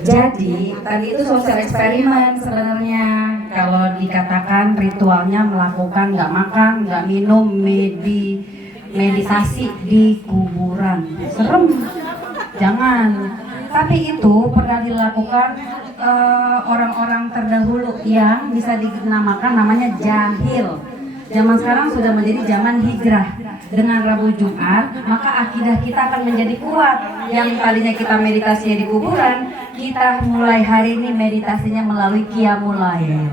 Jadi tadi itu sosial eksperimen sebenarnya. Kalau dikatakan ritualnya melakukan nggak makan, nggak minum, meditasi di kuburan, serem. Jangan. Tapi itu pernah dilakukan orang-orang terdahulu yang bisa dinamakan namanya jahil. Zaman sekarang sudah menjadi zaman hijrah. Dengan Rabu Jumat, maka akidah kita akan menjadi kuat. Yang tadinya kita meditasinya di kuburan, kita mulai hari ini meditasinya melalui Qiyamul Lail.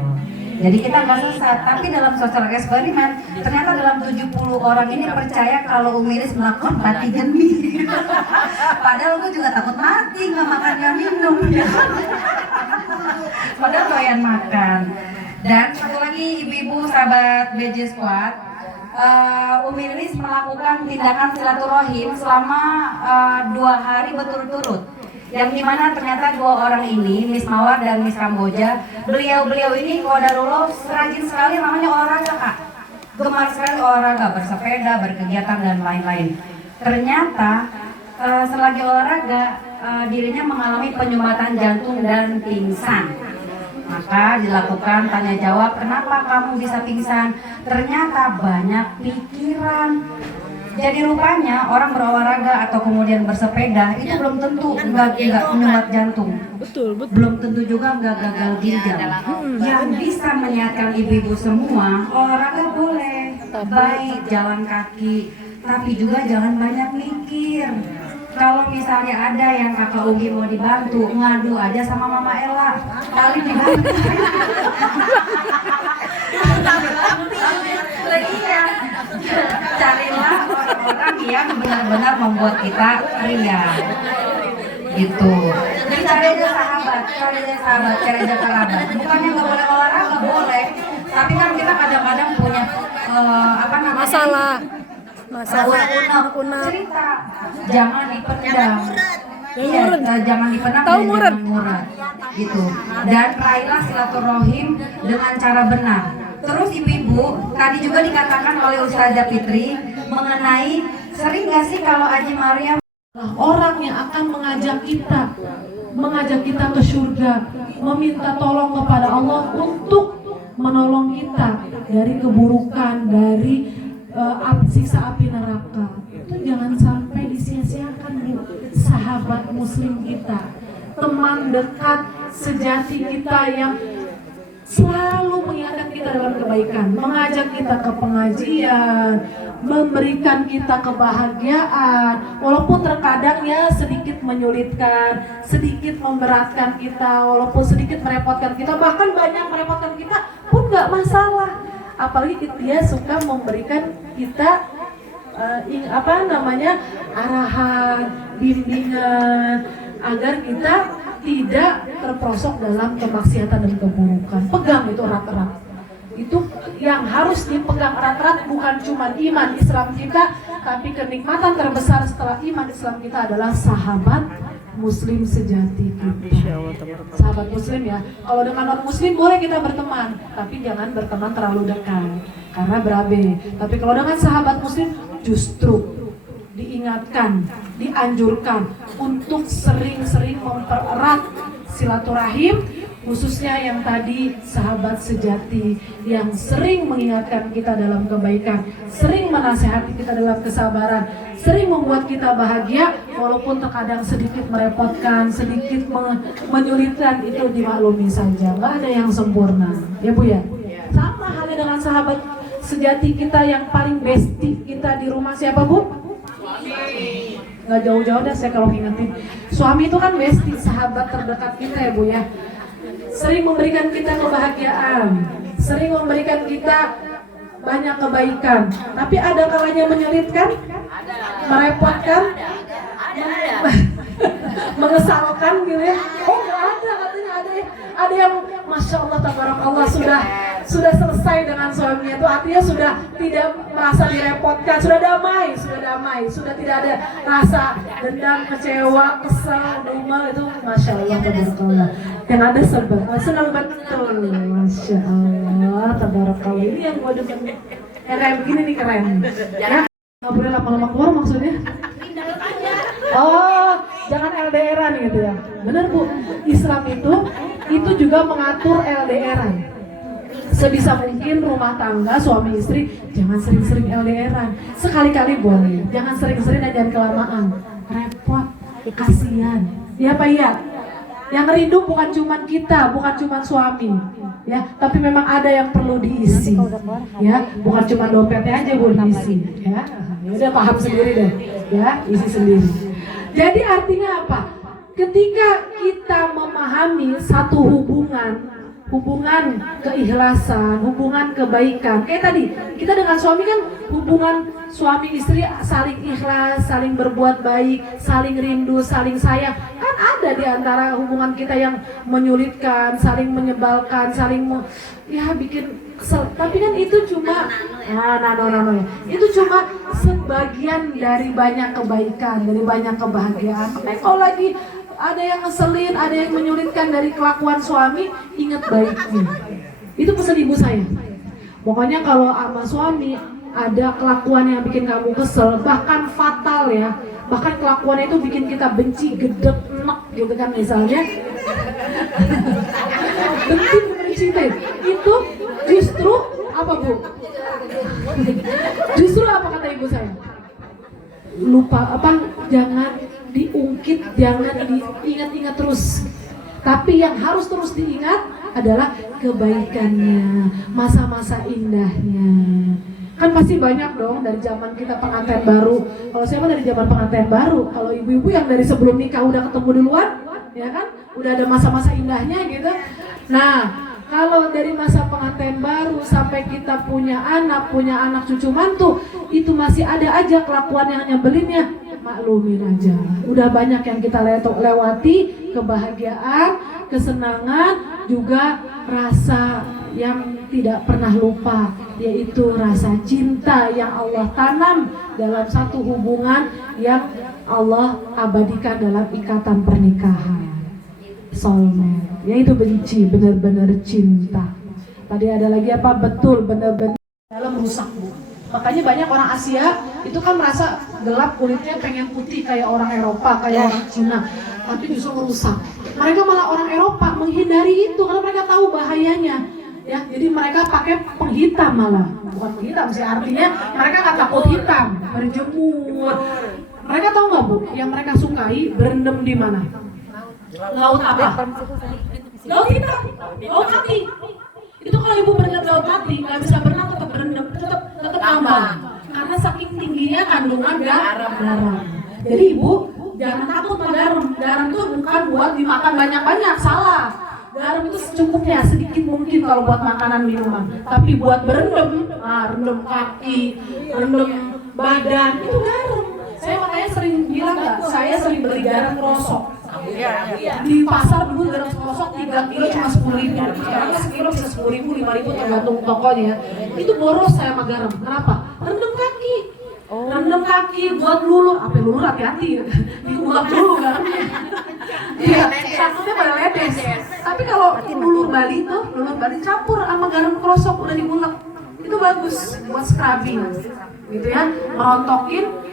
Jadi kita nggak sesat, tapi dalam sosial eksperimen, ternyata dalam 70 orang ini percaya kalau Umilis melakukan mati geni. Padahal gue juga takut mati, nggak makan nggak minum. Padahal doyan makan. Dan satu lagi ibu-ibu sahabat BJ Squad, Umilis melakukan tindakan silaturahim selama 2 hari berturut-turut. Yang dimana ternyata 2 orang ini, Miss Mawar dan Miss Kamboja, beliau ini qadarullah rajin sekali namanya olahraga kak. Gemar sekali olahraga, bersepeda, berkegiatan dan lain-lain. Ternyata selagi olahraga dirinya mengalami penyumbatan jantung dan pingsan. Maka dilakukan tanya jawab, kenapa kamu bisa pingsan? Ternyata banyak pikiran. Jadi rupanya orang berolahraga atau kemudian bersepeda itu belum tentu enggak menyumbat jantung. Betul. Belum tentu juga enggak gagal ginjal. Yang bisa menyehatkan ibu-ibu semua, olahraga boleh, baik jalan kaki, tapi juga jangan banyak mikir. Kalau misalnya ada yang kakak Ugi mau dibantu, ngadu aja sama Mama Ella, kali dibantu. Lagi ya, carilah orang-orang yang benar-benar membuat kita ria, gitu. Jadi cari aja sahabat, cari aja kerabat. Bukannya nggak boleh olahraga, boleh. Tapi kan kita kadang-kadang punya masalah cerita, jangan dipendam. Iya, jangan dipendam Tahu dan murad. jangan murad, gitu. Dan raihlah silaturahim dengan cara benar. Terus ibu-ibu, tadi juga dikatakan oleh Ustazah Fitri mengenai sering gak sih kalau Haji Maryam orang yang akan mengajak kita ke surga, meminta tolong kepada Allah untuk menolong kita dari keburukan, dari siksa api neraka. Itu jangan sampai disia-siakan, Bu. Sahabat muslim kita, teman dekat sejati kita yang selalu mengingatkan kita dalam kebaikan, mengajak kita ke pengajian, memberikan kita kebahagiaan, walaupun terkadang ya sedikit menyulitkan, sedikit memberatkan kita, walaupun sedikit merepotkan kita, bahkan banyak merepotkan kita pun nggak masalah. Apalagi dia suka memberikan kita arahan, bimbingan agar kita tidak terprosok dalam kemaksiatan dan keburukan. Pegang itu erat-erat. Itu yang harus dipegang erat-erat, bukan cuma iman Islam kita, tapi kenikmatan terbesar setelah iman Islam kita adalah sahabat muslim sejati kita. Sahabat muslim ya. Kalau dengan non muslim boleh kita berteman, tapi jangan berteman terlalu dekat karena berabe. Tapi kalau dengan sahabat muslim justru diingatkan, dianjurkan untuk sering-sering mempererat silaturahim, khususnya yang tadi sahabat sejati yang sering mengingatkan kita dalam kebaikan, sering menasehati kita dalam kesabaran, sering membuat kita bahagia walaupun terkadang sedikit merepotkan, sedikit menyulitkan, itu dimaklumi saja, nggak ada yang sempurna ya Bu ya. Sama halnya dengan sahabat sejati kita yang paling bestie kita di rumah, siapa Bu? Nggak jauh-jauh dah saya kalau ngingetin, suami itu kan bestie, sahabat terdekat kita ya Bu ya. Sering memberikan kita kebahagiaan, sering memberikan kita banyak kebaikan, tapi ada kalanya menyulitkan, merepotkan, mengesalkan gitu ya. Oh nggak ada, katanya ada yang Masya Allah tabarakallah sudah selesai dengan suaminya, itu artinya sudah tidak merasa direpotkan, sudah damai, sudah tidak ada rasa dendam, kecewa, kesal, dumel, itu Masya Allah tabarakallah. Yang ada senang betul, Masya Allah tabarakallah. Ini yang gue demen, yang kayak begini nih keren ya. Nggak boleh lama-lama keluar maksudnya? Oh, jangan LDRan gitu ya. Benar Bu, Islam itu juga mengatur LDR-an. Sebisa mungkin rumah tangga suami istri jangan sering-sering LDR-an. Sekali-kali boleh, jangan sering-sering dan jangan kelamaan. Repot, kasihan. Ya Pak iya. Yang rindu bukan cuma kita, bukan cuma suami, ya, tapi memang ada yang perlu diisi, ya, bukan cuma dompetnya aja boleh diisi, ya. Udah paham sendiri deh, ya, isi sendiri. Jadi artinya apa? Ketika kita memahami satu hubungan keikhlasan, hubungan kebaikan. Kayak tadi, kita dengan suami kan hubungan suami istri saling ikhlas, saling berbuat baik, saling rindu, saling sayang. Kan ada di antara hubungan kita yang menyulitkan, saling menyebalkan, ya bikin kesel. Tapi kan itu cuma itu cuma sebagian dari banyak kebaikan, dari banyak kebahagiaan. Makanya kalau lagi ada yang ngeselin, ada yang menyulitkan dari kelakuan suami, ingat baiknya. Itu pesan ibu saya. Pokoknya kalau sama suami ada kelakuan yang bikin kamu kesel, bahkan fatal ya, bahkan kelakuannya itu bikin kita benci, gedek, enek gitu kan misalnya. Benci mencintai. Itu justru apa Bu? Justru apa kata ibu saya? Jangan diungkit, jangan diingat-ingat terus. Tapi yang harus terus diingat adalah kebaikannya, masa-masa indahnya. Kan pasti banyak dong dari zaman kita pengantin baru. Kalau saya mah dari zaman pengantin baru. Kalau ibu-ibu yang dari sebelum nikah udah ketemu duluan, ya kan? Udah ada masa-masa indahnya gitu. Nah, kalau dari masa pengantin baru sampai kita punya anak cucu mantu, itu masih ada aja kelakuan yang nyebelinnya. Maklumin aja. Udah banyak yang kita lewati, kebahagiaan, kesenangan, juga rasa yang tidak pernah lupa, yaitu rasa cinta yang Allah tanam dalam satu hubungan yang Allah abadikan dalam ikatan pernikahan. Soulmate, yaitu benci, benar-benar cinta. Tadi ada lagi apa? Betul, benar-benar dalam rusak Bu. Makanya banyak orang Asia itu kan merasa gelap kulitnya, pengen putih kayak orang Eropa, kayak orang Cina, tapi justru merusak. Mereka malah orang Eropa menghindari itu karena mereka tahu bahayanya. Ya, jadi mereka pakai penghitam malah, bukan penghitam sih, artinya mereka nggak takut hitam, berjemur. Mereka tahu nggak Bu, yang mereka sukai berendam di mana? Laut apa? Laut hitam, laut mati. Itu kalau ibu berendam laut mati, nggak bisa berenang, tetap berendam, tetap tambang. Karena saking tingginya kandungan garam. Jadi ibu jangan takut sama garam. Garam itu bukan buat dimakan banyak-banyak, salah. Garam itu secukupnya, sedikit mungkin kalau buat makanan minuman. Tapi buat berendam, rendam kaki, rendam badan, itu garam. Saya makanya sering bilang nggak, saya sering beli garam krosok. Di pasar dulu garam krosok 3 kilo cuma 10.000. Sekarang sekilo bisa 10.000, 5.000 tergantung tokonya. Itu boros saya sama garam. Kenapa? Rendam kaki. Rendam kaki buat lulu. Apa lulu hati-hati ya. Diulap dulu garamnya. Iya, takutnya pada ledes. Tapi kalau lulur Bali campur sama garam krosok udah diulap. Itu bagus buat scrubbing. Gitu ya. Merontokin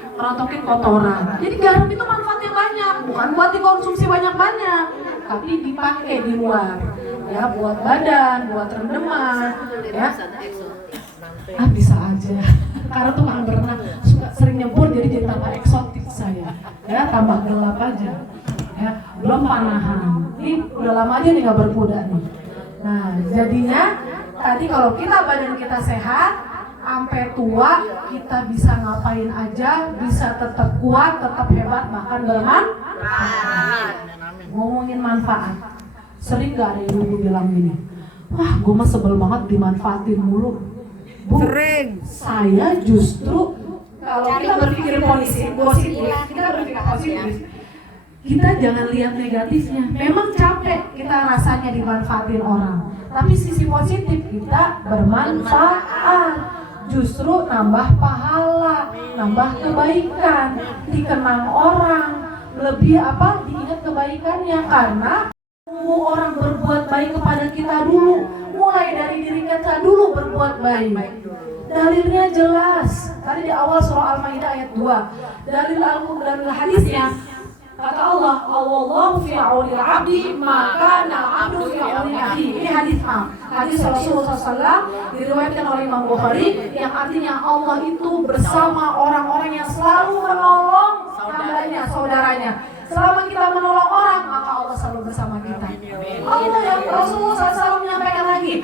kotoran. Jadi garam itu manfaatnya banyak, bukan buat dikonsumsi banyak-banyak, tapi dipakai di luar. Ya, buat badan, buat rendeman, ya. Bisa aja. Karena tuh nggak berenang, suka sering nyebur jadi tambah eksotik saya. Ya, tambah gelap aja. Ya, belum panahan. Ini udah lama aja nih nggak berkuda nih. Nah, jadinya tadi kalau badan kita sehat, sampai tua kita bisa ngapain aja, bisa tetap kuat, tetap hebat, bahkan bermanfaat. Ngomongin manfaat, sering gak ada ibu bilang gini, wah gue mah sebel banget dimanfaatin mulu. Bu, sering. Saya justru kalau kita berpikir positif, kita jangan lihat negatifnya. Memang capek kita rasanya dimanfaatin orang, tapi sisi positif kita bermanfaat. Justru nambah pahala, nambah kebaikan, dikenang orang, lebih diingat kebaikannya, karena orang berbuat baik kepada kita dulu, mulai dari diri kita dulu berbuat baik. Dalilnya jelas, tadi di awal surah Al-Maidah ayat 2, dalil hadisnya, Kata Allah, Allahu fi aunil abdi, maka al-abdu fi auni akhi. Ini hadis Rasulullah SAW diriwayatkan oleh Imam Bukhari, yang artinya Allah itu bersama orang-orang yang selalu menolong hambanya, saudaranya. Selama kita menolong orang, maka Allah selalu bersama kita. Allah yang Rasulullah SAW menyampaikan lagi,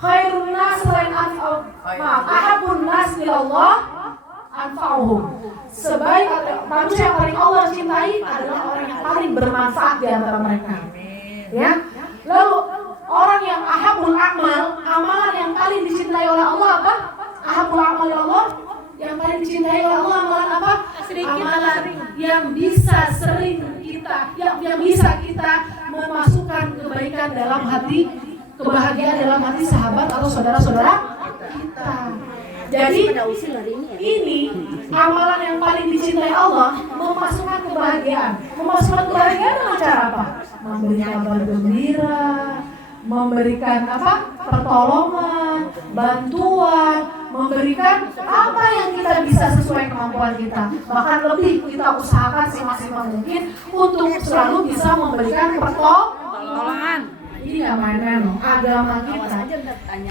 khairun nas selain ahabun nas ilallah anfa'uhum. Sebaik manusia yang paling Allah cintai adalah orang yang paling bermanfaat di antara mereka. Ya. Lalu orang yang ahabul amal, amalan yang paling dicintai oleh Allah apa? Ahabul amal Allah, yang paling dicintai oleh Allah amalan apa? Amalan yang bisa sering kita, yang bisa kita memasukkan kebaikan dalam hati, kebahagiaan dalam hati sahabat atau saudara-saudara kita. Jadi ini amalan yang paling dicintai Allah, memasukkan kebahagiaan. Memasukkan kebahagiaan dengan cara apa? Memberikan kabar gembira, memberikan apa? Pertolongan, bantuan, memberikan apa yang kita bisa sesuai kemampuan kita. Bahkan lebih kita usahakan semaksimal mungkin untuk selalu bisa memberikan pertolongan. Ini nggak main-main loh. Agama kita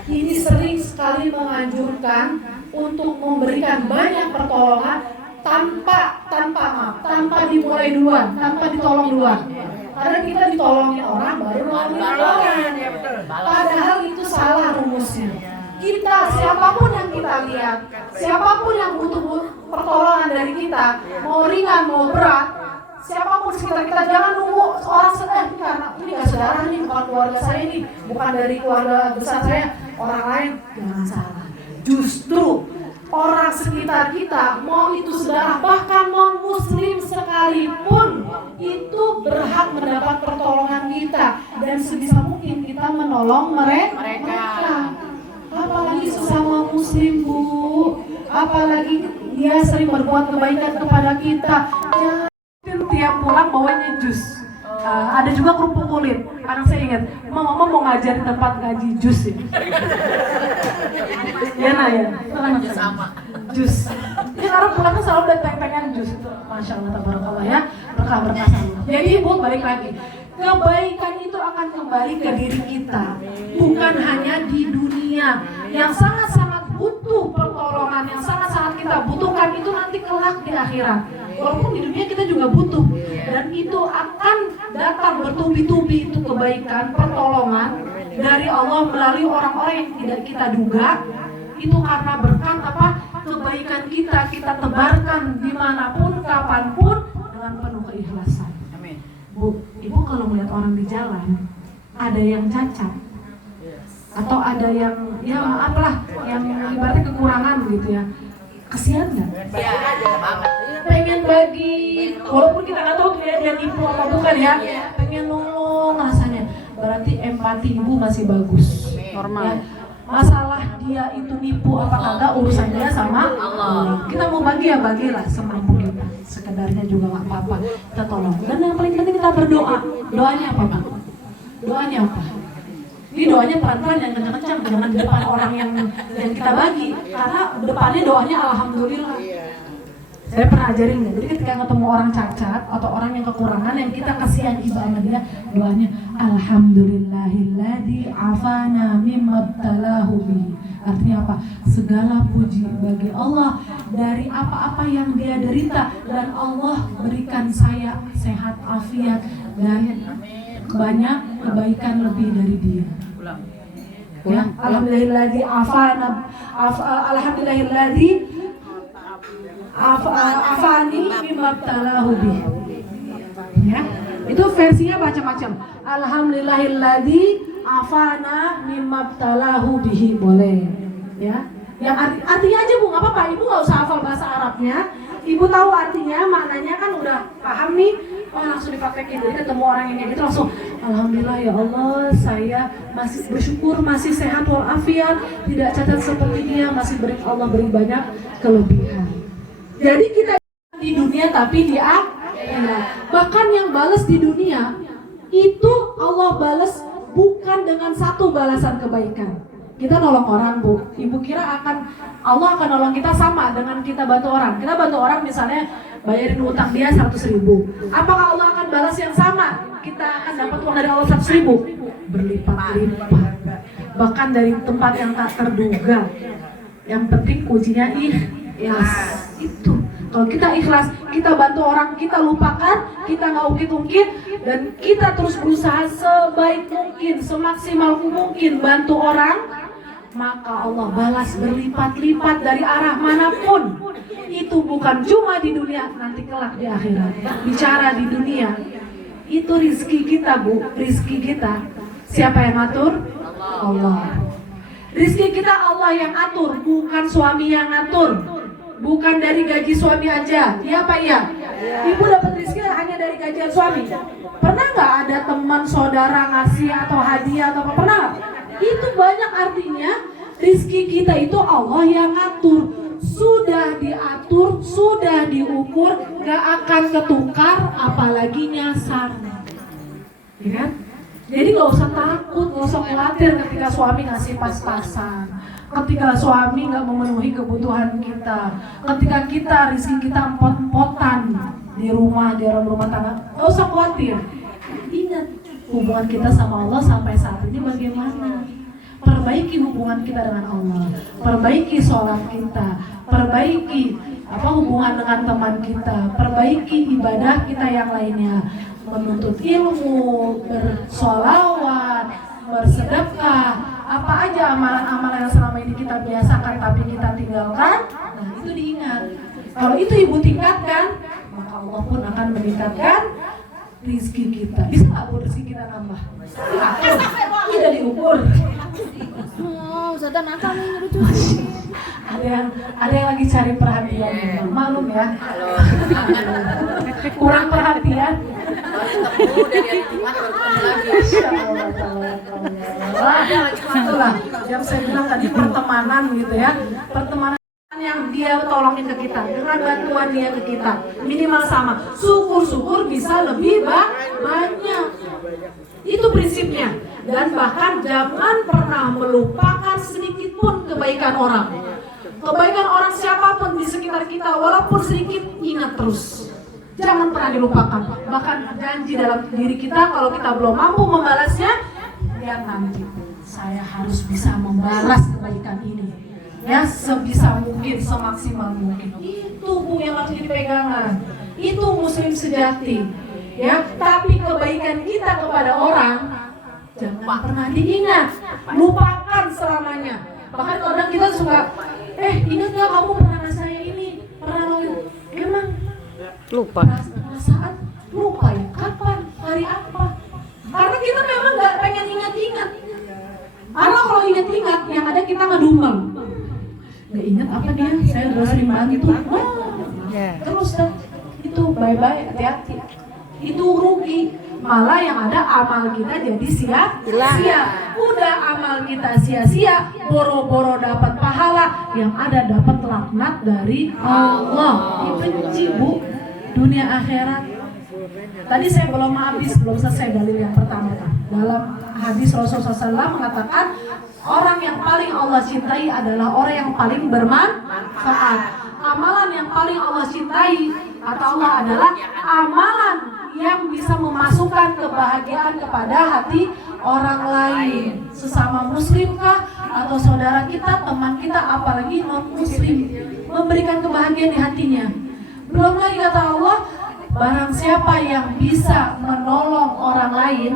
ini sering sekali menganjurkan untuk memberikan banyak pertolongan tanpa maaf, tanpa dimulai duluan, tanpa ditolong duluan. Karena kita ditolongin orang baru nolongin orang. Padahal itu salah rumusnya. Kita, siapapun yang kita lihat, siapapun yang butuh pertolongan dari kita, mau ringan mau berat, siapapun sekitar kita, jangan nunggu orang karena ini gak saudara nih, bukan keluarga saya ini, bukan dari keluarga besar saya, orang lain. Jangan salah. Justru orang sekitar kita, mau itu saudara, bahkan non muslim sekalipun, itu berhak mendapat pertolongan kita, dan sebisa mungkin kita menolong mereka. Apalagi sesama muslim, Bu, apalagi dia sering berbuat kebaikan kepada kita. Tiap pulang bawanya jus. Ada juga kerupuk kulit. Anak saya ingat, mama mau ngajar di tempat ngaji jus ya. Ya nah ya, sama jus. Ini orang pulang kan selalu ada pengen jus itu. Masya Allah, tabarakallah ya, berkah sama. Jadi Bu, balik lagi. Kebaikan itu akan kembali ke diri kita, bukan hanya di dunia yang sangat-sangat butuh pertolongan, yang sangat-sangat kita butuhkan itu nanti kelak di akhirat. Walaupun di dunia kita juga butuh, dan itu akan datang bertubi-tubi itu kebaikan, pertolongan dari Allah melalui orang-orang yang tidak kita duga. Itu karena berkat apa? Kebaikan kita tebarkan dimanapun, kapanpun dengan penuh keikhlasan. Bu, Ibu kalau melihat orang di jalan, ada yang cacat atau ada yang ya maaf lah, yang ibaratnya kekurangan gitu ya, kasihan nggak? Pengen bagi, walaupun kita nggak tahu dia nipu apa bukan ya, pengen nolong rasanya. Berarti empati Ibu masih bagus. Normal. Ya. Masalah dia itu nipu apa kagak urusan dia sama Allah. Kita mau bagi ya bagilah semampu kita. Sekedarnya juga nggak apa-apa, kita tolong. Dan yang paling penting kita berdoa. Doanya apa Pak? Doanya apa? Ini doanya pelan-pelan, yang kencang-kencang, jangan di depan orang yang kita bagi. Karena depannya doanya alhamdulillah. Saya pernah ajarin ya, jadi ketika ketemu orang cacat atau orang yang kekurangan, yang kita kasihan sama dia, doanya alhamdulillahilladzi afana mimma btalahu bi. Artinya apa? Segala puji bagi Allah dari apa-apa yang dia derita, dan Allah berikan saya sehat afiat dan banyak kebaikan lebih dari dia. Ya, alhamdulillahilladzi afana alhamdulillahilladzi afani mimma btalahu bi. Ya, itu versinya macam-macam. Alhamdulillahilladzi afana mimma btalahu bihi, boleh. Ya. Yang artinya aja Bu, nggak apa-apa. Ibu nggak usah hafal bahasa Arabnya. Ibu tahu artinya, maknanya kan udah paham nih. Oh, langsung dipraktekin. Jadi ketemu orang yang kayak gitu langsung, alhamdulillah ya Allah, saya masih bersyukur, masih sehat walafiat, tidak cacat seperti dia, masih Allah beri banyak kelebihan. Jadi kita di dunia tapi di akhirat. Bahkan yang balas di dunia itu Allah balas bukan dengan satu balasan kebaikan. Kita nolong orang, Bu. Ibu kira Allah akan nolong kita sama dengan kita bantu orang. Kita bantu orang misalnya bayarin utang dia 100.000. Apakah Allah akan balas yang sama? Kita akan dapat uang dari Allah 100.000? Berlipat-lipat. Bahkan dari tempat yang tak terduga. Yang penting kuncinya ikhlas. Itu. Kalau kita ikhlas, kita bantu orang, kita lupakan, kita nggak ungkit-ungkit, dan kita terus berusaha sebaik mungkin, semaksimal mungkin bantu orang, maka Allah balas berlipat-lipat dari arah manapun. Itu bukan cuma di dunia, nanti kelak di akhirat. Bicara di dunia, itu rizki kita, Bu, rizki kita. Siapa yang atur? Allah. Rizki kita Allah yang atur, bukan suami yang atur. Bukan dari gaji suami aja, iya Pak ya? Ibu dapat rizki hanya dari gajian suami. Pernah nggak ada teman saudara ngasih atau hadiah atau apa? Pernah nggak? Itu banyak artinya rizki kita itu Allah yang atur. Sudah diatur, sudah diukur, nggak akan ketukar, apalagi nyasar. Ya kan? Jadi nggak usah takut, nggak usah khawatir ketika suami ngasih pas-pasan, ketika suami nggak memenuhi kebutuhan kita, ketika kita rizki kita empot-empotan di rumah, di dalam rumah tangga, nggak usah khawatir. Ingat hubungan kita sama Allah sampai saat ini bagaimana? Perbaiki hubungan kita dengan Allah, perbaiki sholat kita, perbaiki hubungan dengan teman kita, perbaiki ibadah kita yang lainnya, menuntut ilmu, bersolawat, bersedekah, apa aja amalan-amalan yang selama ini kita biasakan tapi kita tinggalkan. Nah itu diingat. Kalau itu ibu tingkatkan, maka Allah pun akan meningkatkan rizki kita. Bisa nggak Bu rizki kita nambah? Tidak diukur. Oh, Ustazah nakal nih lucu. Ada yang lagi cari perhatian, maklum ya. Kurang perhatian. Itulah yang saya bilang tadi, pertemanan gitu ya. Pertemanan yang dia tolongin ke kita dengan bantuan dia ke kita minimal sama. Syukur-syukur bisa lebih banyak. Itu prinsipnya. Dan bahkan jangan pernah melupakan sedikit pun kebaikan orang. Kebaikan orang siapapun di sekitar kita, walaupun sedikit, ingat terus. Jangan pernah dilupakan. Bahkan janji dalam diri kita, kalau kita belum mampu membalasnya, lihat nanti saya harus bisa membalas kebaikan ini. Ya, sebisa mungkin, semaksimal mungkin. Itu Bu yang harus jadi pegangan. Itu muslim sejati. Ya, tapi kebaikan kita kepada orang jangan pernah diingat, lupakan selamanya. Bahkan kadang kita suka, ingat gak kamu pernah saya ini, pernah nolongin? Emang Lupa. saat lupa ya, kapan, hari apa? Karena kita memang gak pengen ingat-ingat. Karena kalau ingat-ingat, yang ada kita ngedumel. Gak ingat apa dia, saya udah sering bantu. Terus itu bye-bye, hati-hati. Itu rugi. Malah yang ada amal kita jadi sia-sia. Udah amal kita sia-sia, boro-boro dapat pahala, yang ada dapat laknat dari Allah. Dibenci Bu, dunia akhirat. Tadi saya belum selesai dalil yang pertama. Dalam hadis Rasulullah SAW mengatakan, orang yang paling Allah cintai adalah orang yang paling bermanfaat. Amalan yang paling Allah cintai kata Allah adalah amalan yang bisa memasukkan kebahagiaan kepada hati orang lain, sesama muslim kah atau saudara kita, teman kita, apalagi non muslim, memberikan kebahagiaan di hatinya. Belum lagi kata Allah, barang siapa yang bisa menolong orang lain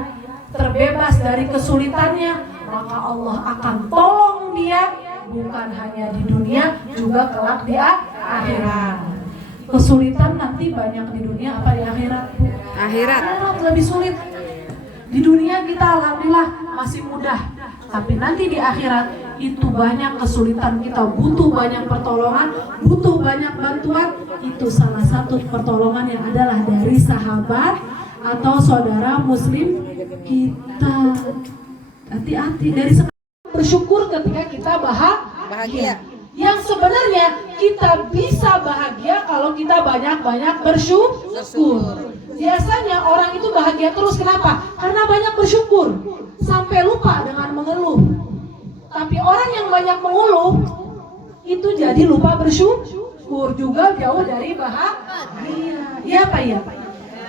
terbebas dari kesulitannya, maka Allah akan tolong dia, bukan hanya di dunia, juga kelak di akhirat. Kesulitan nanti banyak di dunia apa di akhirat? Akhirat lebih sulit. Di dunia kita alhamdulillah masih mudah, tapi nanti di akhirat itu banyak kesulitan, kita butuh banyak pertolongan, butuh banyak bantuan. Itu salah satu pertolongan yang adalah dari sahabat atau saudara muslim kita. Hati-hati, dari sekarang bersyukur ketika kita bahagia. Yang sebenarnya kita bisa bahagia kalau kita banyak-banyak bersyukur. Biasanya orang itu bahagia terus, kenapa? Karena banyak bersyukur sampai lupa dengan mengeluh. Tapi orang yang banyak mengeluh itu jadi lupa bersyukur, juga jauh dari bahagia. Iya apa ya?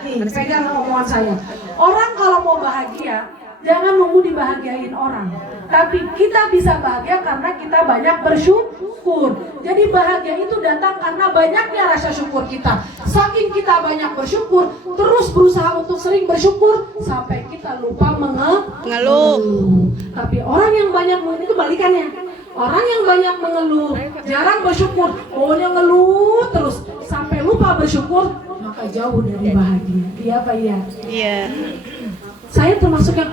Nih, pegang omongan saya. Orang kalau mau bahagia, jangan nunggu dibahagiain orang. Tapi kita bisa bahagia karena kita banyak bersyukur. Jadi bahagia itu datang karena banyaknya rasa syukur kita. Saking kita banyak bersyukur, terus berusaha untuk sering bersyukur sampai kita lupa mengeluh. Tapi orang yang banyak mengeluh itu balikannya. Orang yang banyak mengeluh, jarang bersyukur, maunya ngeluh terus sampai lupa bersyukur, maka jauh dari bahagia. Iya apa iya? Iya. Saya termasuk yang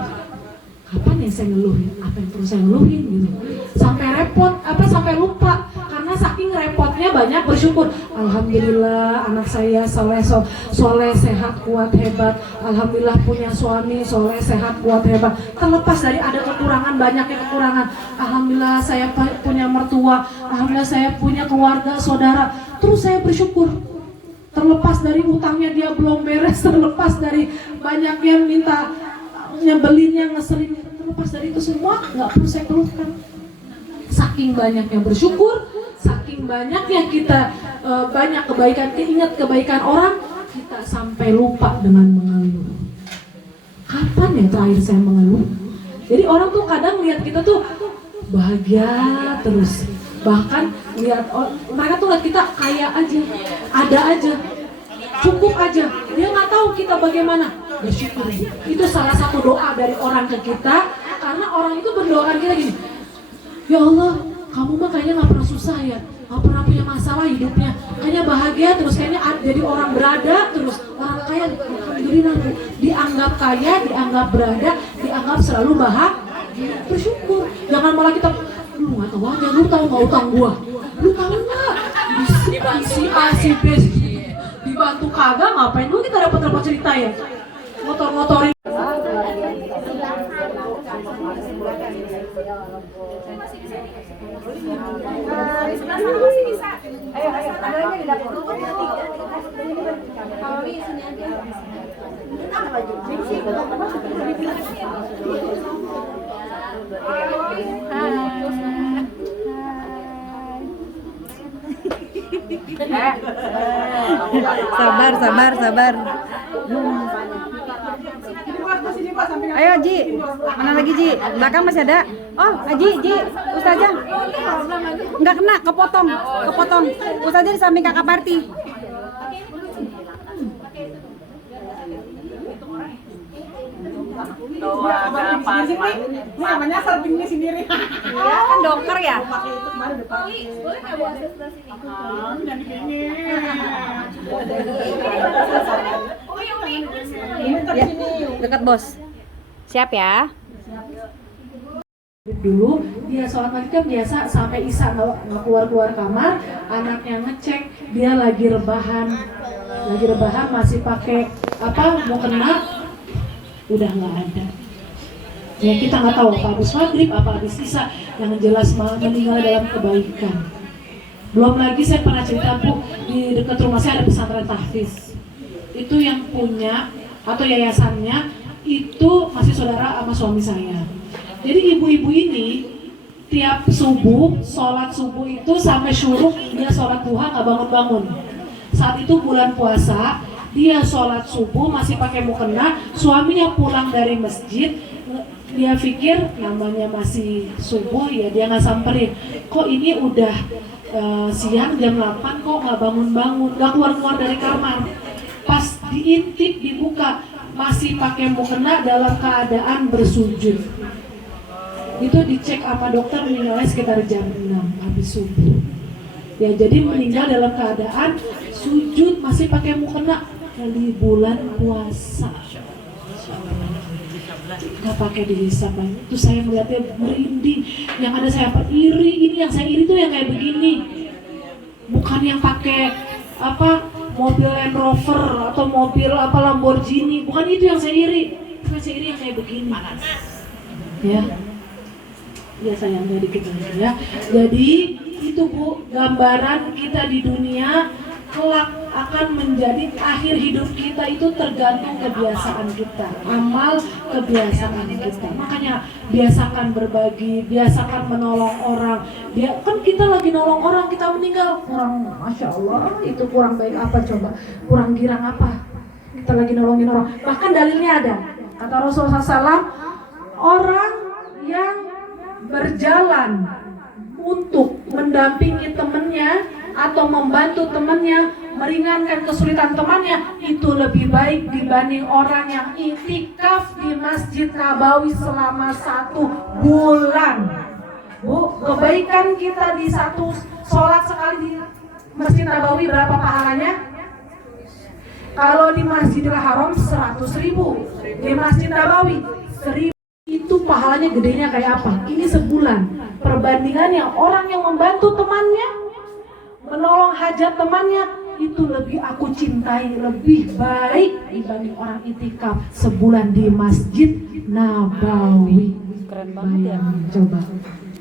kapan ya saya ngeluhin, apa yang perlu saya ngeluhin gitu, sampai repot, sampai lupa, karena saking repotnya banyak bersyukur. Alhamdulillah anak saya soleh, sehat, kuat, hebat. Alhamdulillah punya suami soleh, sehat, kuat, hebat. Terlepas dari ada kekurangan, banyaknya kekurangan. Alhamdulillah saya punya mertua, alhamdulillah saya punya keluarga, saudara. Terus saya bersyukur. Terlepas dari utangnya dia belum beres, terlepas dari banyak yang minta nyebelinnya, ngeselin, terlepas dari itu semua nggak perlu saya keluhkan. Saking banyaknya bersyukur, saking banyaknya kita banyak kebaikan, ingat kebaikan orang, kita sampai lupa dengan mengeluh. Kapan ya terakhir saya mengeluh? Jadi orang tuh kadang lihat kita tuh bahagia terus, bahkan lihat mereka tuh lihat kita kaya aja, ada aja, cukup aja. Dia nggak tahu kita bagaimana. Bersyukur. Itu salah satu doa dari orang ke kita, karena orang itu berdoa kita gini, ya Allah, kamu mah kayaknya nggak pernah susah ya, nggak pernah punya masalah hidupnya, kayaknya bahagia terus, kayaknya jadi orang berada terus, orang kaya. Alhamdulillah, dianggap kaya, dianggap berada, dianggap selalu bahagia. Bersyukur. Jangan malah kita, lu nggak tahu aja, lu tahu nggak utang gua, lu tahu nggak si A si B dibantu kagak, ngapain lu kita dapat cerita ya, ngotor-ngotorin. Sabar. Ayo Ji, mana lagi Ji? Belakang masih ada. Oh, Ji, Ustazah. Enggak kena, kepotong. Ustazah di samping Kakak Parti. Ini namanya servingnya sendiri. Iya, kan dokter ya. Boleh nggak bawa sebelah sini? Jangan begini. Ya, dekat bos. Siap ya. Dulu dia sholat maghrib kan biasa sampai isya nggak keluar kamar, anaknya ngecek dia lagi rebahan masih pakai mau kena, udah nggak ada. Ya kita nggak tahu apa habis maghrib apa habis isya, yang jelas meninggal dalam kebaikan. Belum lagi saya pernah cerita Bu, di dekat rumah saya ada pesantren tahfiz. Itu yang punya atau yayasannya itu masih saudara sama suami saya. Jadi ibu-ibu ini tiap subuh, sholat subuh itu sampai syuruk dia sholat duha nggak bangun-bangun. Saat itu bulan puasa, dia sholat subuh masih pakai mukena, suaminya pulang dari masjid, dia pikir namanya masih subuh ya dia nggak samperin. Kok ini udah siang jam 8 kok nggak bangun-bangun, nggak keluar-keluar dari kamar. Pas diintip dibuka masih pakai mukena dalam keadaan bersujud. Itu dicek sama dokter meninggalnya sekitar jam 6 habis subuh. Ya jadi meninggal dalam keadaan sujud masih pakai mukena kali bulan puasa. Nggak pakai dihisap. Itu saya melihatnya merinding. Yang ada saya iri. Ini yang saya iri tuh yang kayak begini. Bukan yang pakai mobil Land Rover atau mobil Lamborghini. Bukan itu yang saya iri. Yang saya iri yang kayak begini. Ya. Ya sayangnya dikit lagi ya. Jadi itu Bu, gambaran kita di dunia kelak akan menjadi akhir hidup kita itu tergantung kebiasaan kita, amal kebiasaan kita. Makanya biasakan berbagi, biasakan menolong orang. Kan kita lagi nolong orang, kita meninggal, kurang, Masya Allah, itu kurang baik apa coba? Kurang girang apa? Kita lagi nolongin orang. Bahkan dalilnya ada, kata Rasulullah SAW, orang yang berjalan untuk mendampingi temannya atau membantu temannya, meringankan kesulitan temannya, itu lebih baik dibanding orang yang itikaf di Masjid Nabawi selama 1 bulan. Bu, kebaikan kita di satu sholat sekali di Masjid Nabawi berapa pahalanya? Kalau di Masjidil Haram 100.000, di Masjid Nabawi 1.000. Itu pahalanya gedenya kayak apa? Ini sebulan. Perbandingannya orang yang membantu temannya, menolong hajat temannya, itu lebih aku cintai, lebih baik dibanding orang itikaf sebulan di Masjid Nabawi. Keren banget ya. Coba.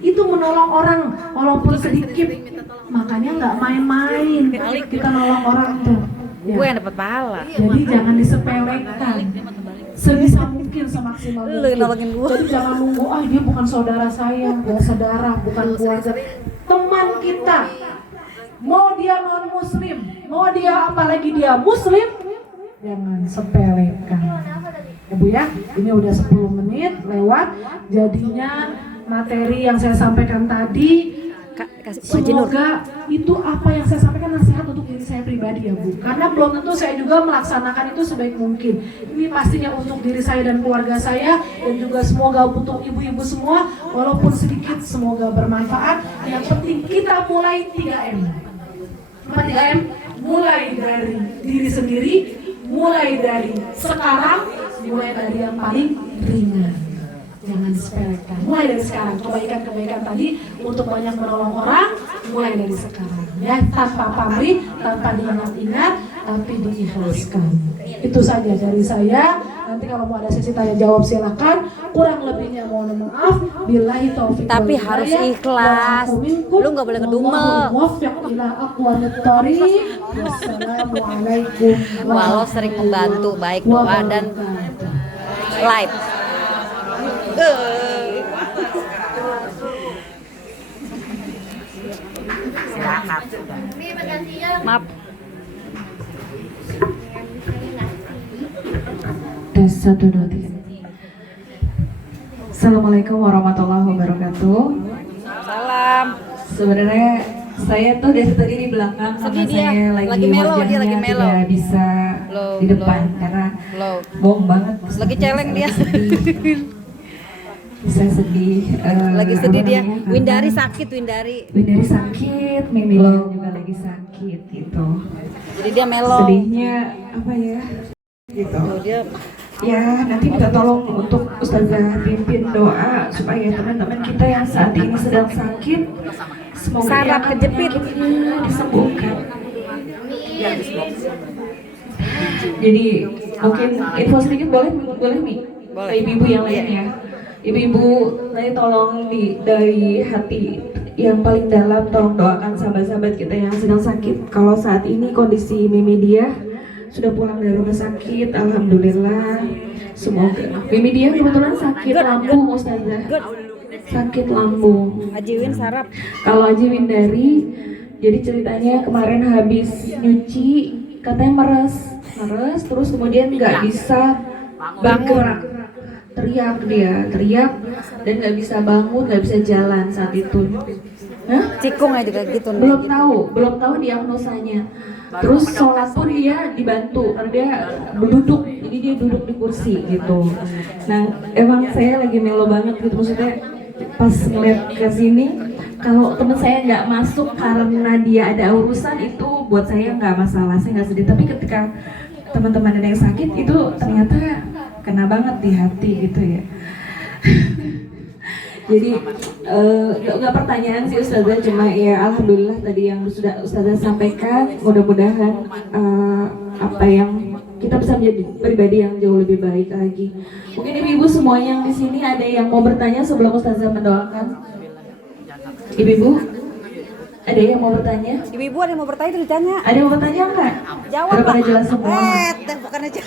Itu menolong orang walaupun sedikit. Makanya nggak main-main kita nolong orang tuh. Ya. Gue yang dapat pahala. Jadi jangan disepelekan. Sebisa mungkin, semaksimal Lu mungkin. nolongin gua. Jadi jangan nunggu, dia bukan saudara saya, bukan saudara, bukan keluarga. Teman kita, mau dia non muslim, mau dia apalagi dia muslim, jangan sepelekan. Ya Bu ya, ini udah 10 menit lewat. Jadinya materi yang saya sampaikan tadi, semoga itu apa yang saya sampaikan nasihat untuk diri saya pribadi ya Bu. Karena belum tentu saya juga melaksanakan itu sebaik mungkin. Ini pastinya untuk diri saya dan keluarga saya, dan juga semoga untuk ibu-ibu semua, walaupun sedikit semoga bermanfaat. Yang penting kita mulai 3M. Apa 3M? Mulai dari diri sendiri, mulai dari sekarang, mulai dari yang paling ringan. Jangan sepelekan. Mulai dari sekarang, kebaikan-kebaikan tadi untuk banyak menolong orang, mulai dari sekarang. Ya, tanpa pamrih, tanpa diingat-ingat, tapi diikhlaskan. Itu saja dari saya. Nanti kalau mau ada sesi tanya jawab silakan. Kurang lebihnya mohon maaf. Billahi taufiq. Tapi harus ikhlas. Lu nggak boleh ngedumel. Wassalamualaikum. Walau sering membantu baik doa dan live. Maaf. Tes 1, 2, 3. Assalamualaikum warahmatullahi wabarakatuh. Salam. Sebenarnya saya tuh dari tadi di belakang karena Sedih dia. saya Lagi melo, dia lagi wajahnya melo. tidak bisa Low, di depan low. karena Low. bohong banget. Lagi celeng dia. Saya sedih. Lagi sedih apa dia. namanya, karena Windari sakit, Windari. Windari sakit, Mimila juga lagi sakit gitu. Jadi dia melo. Sedihnya apa ya? Gitu. Tuh, dia Ya, nanti minta tolong untuk Ustazah pimpin doa supaya teman-teman kita yang saat ini sedang sakit semoga saraf kejepit. disembuhkan. Jadi mungkin info sedikit boleh nih Boleh. ke ibu-ibu yang lain ya. Ibu-ibu, nanti tolong dari hati yang paling dalam tolong doakan sahabat-sahabat kita yang sedang sakit. Kalau saat ini kondisi Mimi dia sudah pulang dari rumah sakit, alhamdulillah. Semoga Mimi dia kebetulan sakit lambung, Ustazah. Sakit lambung. Haji Win sarap. Kalau Haji Windari, jadi ceritanya kemarin habis nyuci, katanya meres, terus kemudian nggak bisa bergerak, teriak dan nggak bisa bangun, nggak bisa jalan saat itu. Hah? Cikung aja juga gitu. belum tahu diagnosanya. Terus sholat pun dia dibantu karena dia duduk, jadi dia duduk di kursi gitu. Nah emang saya lagi melo banget gitu, maksudnya pas ngeliat ke sini, kalau teman saya nggak masuk karena dia ada urusan itu buat saya nggak masalah, saya nggak sedih. Tapi ketika teman-teman ada yang sakit itu ternyata kena banget di hati gitu ya. Jadi nggak pertanyaan sih Ustazah, cuma ya alhamdulillah tadi yang sudah Ustazah sampaikan, mudah-mudahan apa yang kita bisa menjadi pribadi yang jauh lebih baik lagi. Mungkin ibu-ibu semua yang di sini ada yang mau bertanya sebelum Ustazah mendoakan? Ibu-ibu? Ada yang mau bertanya? Ibu-ibu ada yang mau bertanya itu ditanya. Ada yang mau bertanya enggak? Jawab Udah pada Pak. jelas semua. Bukan aja.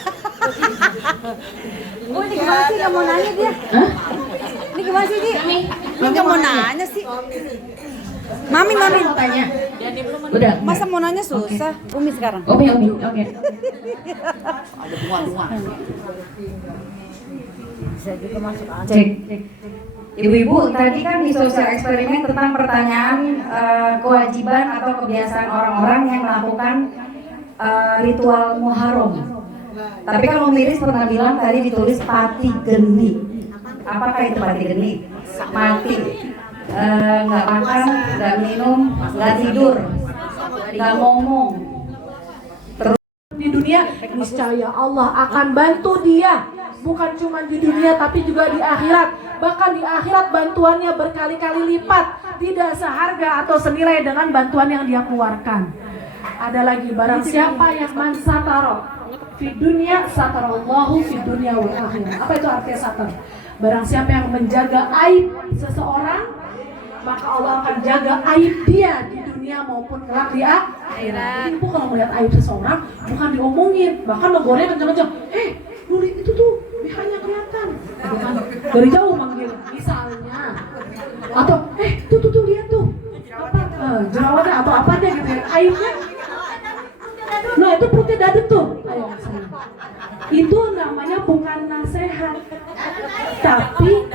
Oh ini gimana sih nggak mau nanya dia? Hah? Ini gimana sih Ji? Ini nggak mau nanya sih. Mami. Mau tanya? Udah. Masa mau nanya susah? Umi sekarang. Oke. Oke. Cek. Ibu-ibu, tadi kan di sosial eksperimen tentang pertanyaan kewajiban atau kebiasaan orang-orang yang melakukan ritual Muharram. Tapi kalau Miris pernah bilang tadi ditulis pati geni. Apakah itu pati geni? Mati, nggak makan, nggak minum, nggak tidur, nggak ngomong. Di dunia, niscaya Allah akan bantu dia. Bukan cuma di dunia tapi juga di akhirat. Bahkan di akhirat bantuannya berkali-kali lipat. Tidak seharga atau senilai dengan bantuan yang dia keluarkan. Ada lagi, barang siapa yang man sataro fi dunia satarallahu fi dunia wal akhirat. Apa itu artinya satar? Barang siapa yang menjaga aib seseorang, maka Allah akan jaga aib dia di dunia maupun kelak di akhirat. Ibu kalau melihat aib seseorang bukan diomongin, bahkan negornya kencang-kencang. Nuri itu tuh BH-nya kelihatan. Dari jauh manggil, misalnya. Atau tuh lihat tuh. Apa jerawatnya atau apa deh gitu ya. Aibnya. Nah, itu perutnya dadut tuh. Ayo misalnya. Itu namanya bukan nasihat. Tapi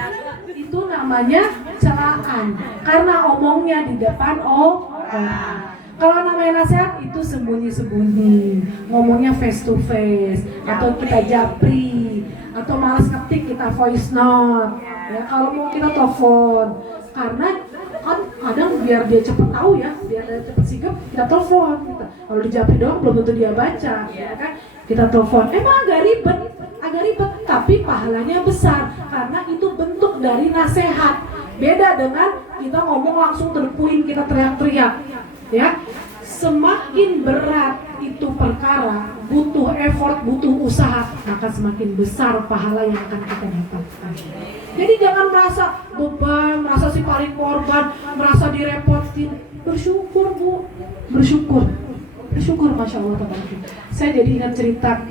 itu namanya celaan. Karena omongnya di depan orang. Kalau namanya nasihat itu sembunyi-sembunyi, ngomongnya face to face, atau kita japri, atau malas ketik kita voice note. Ya kalau mau kita telepon, karena kan kadang biar dia cepet tahu ya, biar dia cepet sigap, kita telepon. Kalau di japri doang belum tentu dia baca, ya kan? Kita telepon. Emang agak ribet, tapi pahalanya besar karena itu bentuk dari nasihat. Beda dengan kita ngomong langsung to the point, kita teriak-teriak. Ya, semakin berat itu perkara, butuh effort, butuh usaha, maka semakin besar pahala yang akan kita dapatkan. Jadi jangan merasa beban, merasa si paling korban, merasa direpotin. Bersyukur Bu, bersyukur, Masya Allah. Saya jadi ingat cerita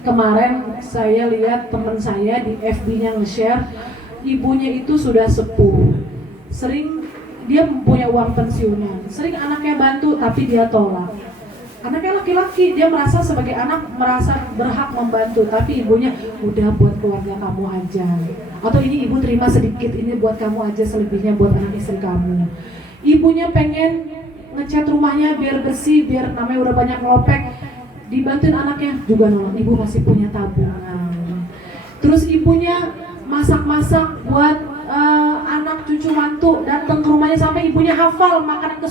kemarin, saya lihat teman saya di FB-nya nge-share, ibunya itu sudah sepuh, dia punya uang pensiunan, sering anaknya bantu tapi dia tolak. Anaknya laki-laki, dia merasa sebagai anak merasa berhak membantu, tapi ibunya udah buat keluarga kamu aja. Atau ini ibu terima sedikit, ini buat kamu aja, selebihnya buat anak istri kamu. Ibunya pengen ngecat rumahnya biar bersih, biar namanya udah banyak ngelopek, dibantuin anaknya juga nolak. Ibu masih punya tabungan. Terus ibunya masak-masak buat anak cucu mantu, datang ke rumahnya sampai ibunya hafal makanan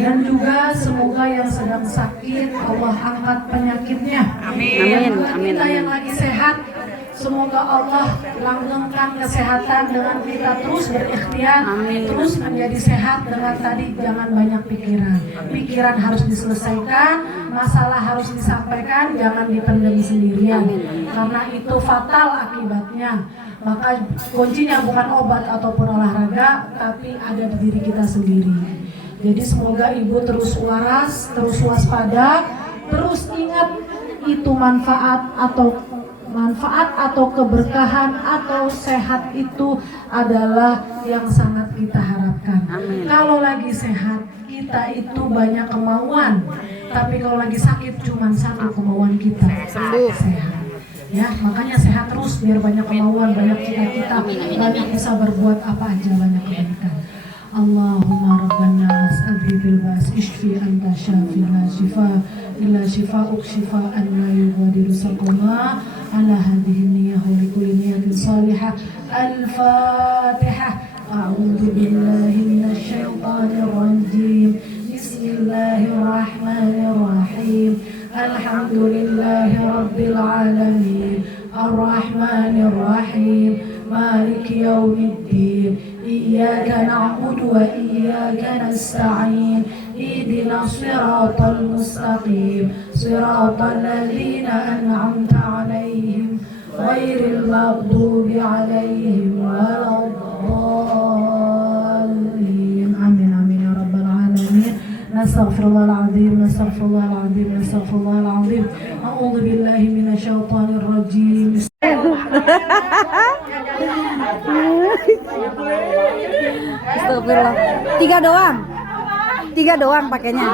dan juga semoga yang sedang sakit Allah angkat penyakitnya. Amin. Kita yang lagi sehat, semoga Allah langgengkan kesehatan dengan kita terus berikhtiar, terus menjadi sehat dengan tadi jangan banyak pikiran. Pikiran harus diselesaikan, masalah harus disampaikan, jangan dipendam sendirian. Karena itu fatal akibatnya. Maka kuncinya bukan obat ataupun olahraga, tapi ada di diri kita sendiri. Jadi semoga ibu terus waras, terus waspada, terus ingat itu manfaat atau keberkahan atau sehat itu adalah yang sangat kita harapkan. Kalau lagi sehat, kita itu banyak kemauan, tapi kalau lagi sakit cuma satu kemauan kita, sehat. Ya, makanya sehat terus biar banyak kemauan, banyak cita-cita, banyak bisa berbuat apa aja, banyak kebaikan. Allahumma rabban nas adhibil bas ishfi anta syafi la shifa illa shifa'uk shifa'an la yughadiru saqama ala hadhihi niyyah wa likulli niyyatin salihah. Al-Fatihah. A'udzu billahi minasy syaithanir rajim. Bismillahirrahmanirrahim. Alhamdulillahi rabbil alamin. Ar-Rahmanir Rahim. Maliki yaumiddin. Iyyaka na'budu wa iyyaka nasta'in. Ihdinas siratal mustaqim. Siratal ladzina an'amta 'alaihim ghairil maghdubi 'alaihim waladdallin. Amin amin ya rabbal alamin. Astaghfirullahaladzim, astaghfirullahaladzim, astaghfirullahaladzim. A'udzu billahi minasyaitonir rajim. Astagfirullah. Tiga doang pakainya.